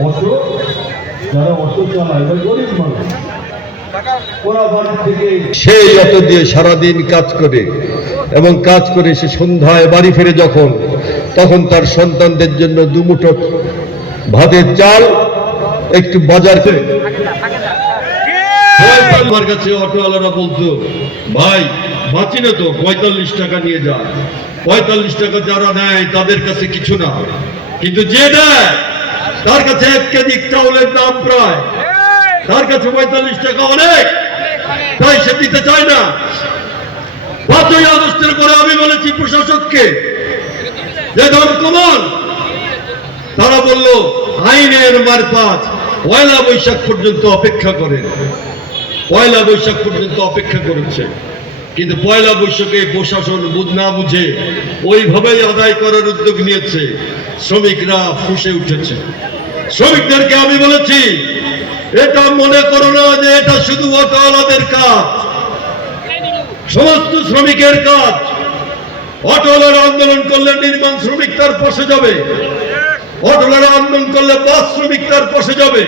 Auto যারা auto চালায় গরিব মানুষ ওরা বাড়ি থেকে সেই দিয়ে সারাদিন কাজ করে এবং কাজ করে সে সন্ধ্যায় বাড়ি ফিরে যখন তখন তার সন্তানদের জন্য দুমুঠো ভাতের চাল একটু বাজার করে। আমার কাছে অটোওয়ালারা বলতো ভাই বাঁচি না তো পঁয়তাল্লিশ টাকা নিয়ে যা পঁয়তাল্লিশ টাকা যারা নেয়, তাদের কাছে কিছু না। কিন্তু যে দেয়, তার কাছে এক কেজি চাউলের দাম প্রায়। তার কাছে পঁয়তাল্লিশ টাকা অনেক। তাই সে দিতে চায় না। পাঁচই আগস্টের পরে আমি বলেছি প্রশাসককে, যে দাম কমান তারা বলল, আইনের মারপাত পয়লা বৈশাখ পর্যন্ত অপেক্ষা করেন। পয়লা বৈশাখ পর্যন্ত অপেক্ষা করেছে কিন্তু পয়লা বৈশাখে প্রশাসন না বুঝে ওইভাবেই আদায় করার উদ্যোগ নিয়েছে। শ্রমিকরা ফুসে উঠেছে। শ্রমিকদেরকে আমি বলেছি, এটা মনে করো না যে এটা শুধু অটোওয়ালাদের কাজ। সমস্ত শ্রমিকের কাজ। অটোওয়ালারা আন্দোলন করলে নির্মাণ শ্রমিক তার পাশে যাবে। অটোওয়ালারা আন্দোলন করলে বাস শ্রমিক তার পাশে যাবে।